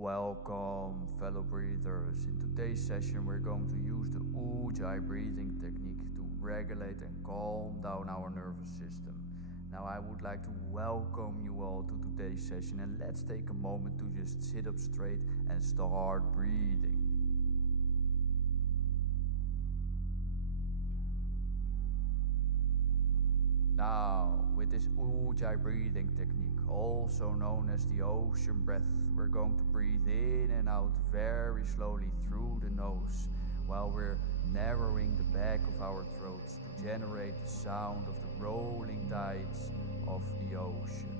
Welcome, fellow breathers. In today's session, we're going to use the Ujjayi breathing technique to regulate and calm down our nervous system. Now, I would like to welcome you all to today's session, and let's take a moment to just sit up straight and start breathing. Now, with this Ujjayi breathing technique, also known as the ocean breath, we're going to breathe in and out very slowly through the nose, while we're narrowing the back of our throats to generate the sound of the rolling tides of the ocean.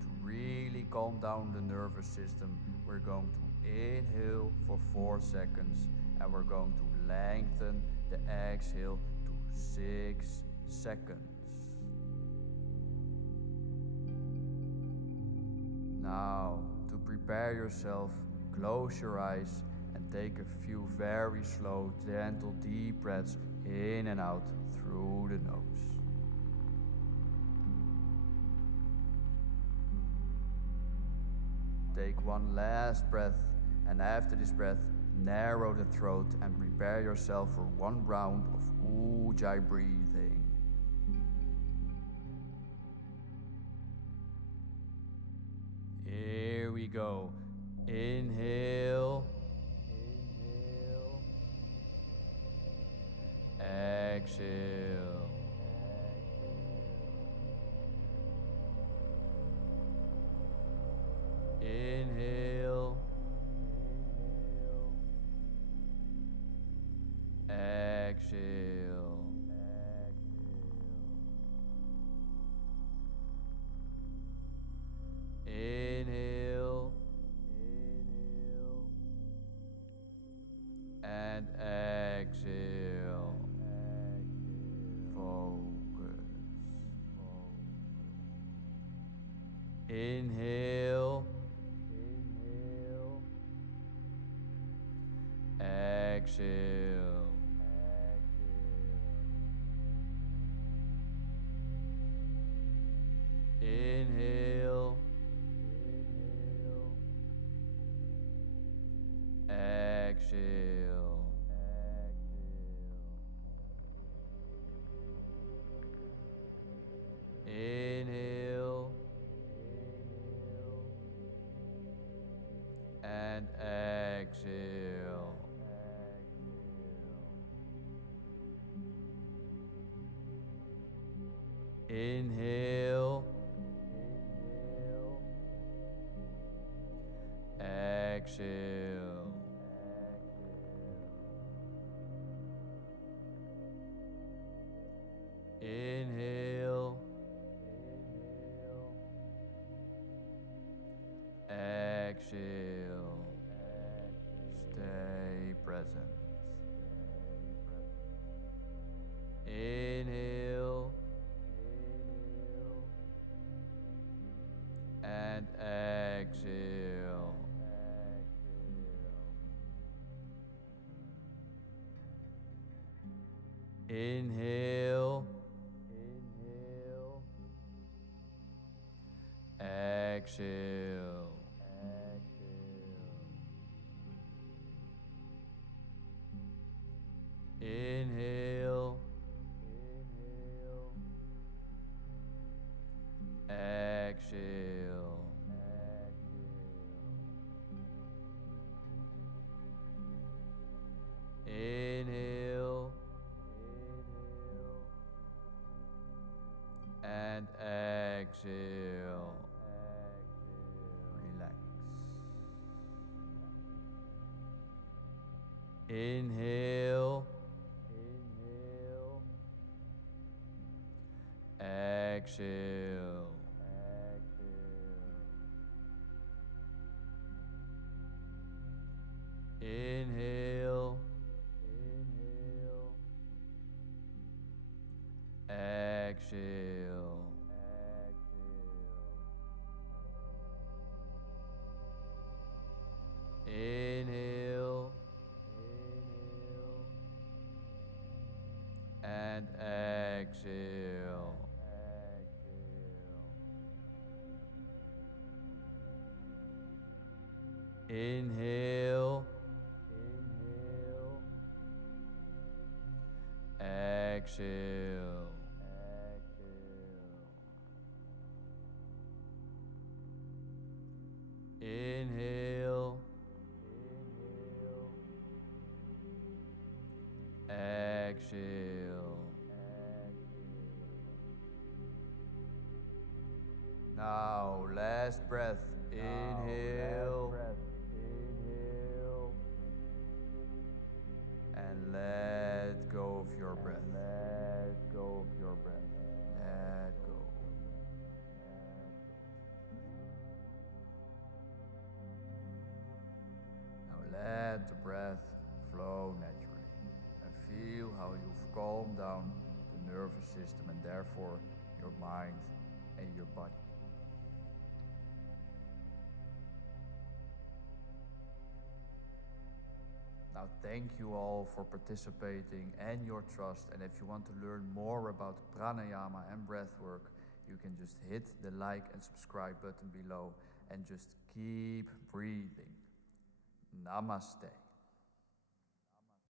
To really calm down the nervous system, we're going to inhale for 4 seconds and we're going to lengthen the exhale to 6 seconds. Now, to prepare yourself, close your eyes and take a few very slow, gentle, deep breaths in and out through the nose. Take one last breath, and after this breath, narrow the throat and prepare yourself for one round of Ujjayi breathing. Here we go. Inhale. Exhale. Inhale. Exhale. Inhale. And exhale. Focus. Inhale. Exhale. Inhale. Exhale. Inhale. And exhale. Inhale. Exhale. Inhale. Exhale. Stay present. Inhale. And exhale. Inhale. Exhale. Inhale. Exhale. Inhale. And exhale. Relax. Inhale. Exhale. Inhale. Exhale. Inhale. And exhale. Inhale. Exhale. Inhale. Exhale. Now, last breath. Inhale. And let go of your breath. Let go. Now let the breath flow naturally. And feel how you've calmed down the nervous system and therefore your mind and your body. Now thank you all for participating and your trust, and if you want to learn more about pranayama and breathwork, you can just hit the like and subscribe button below and just keep breathing. Namaste.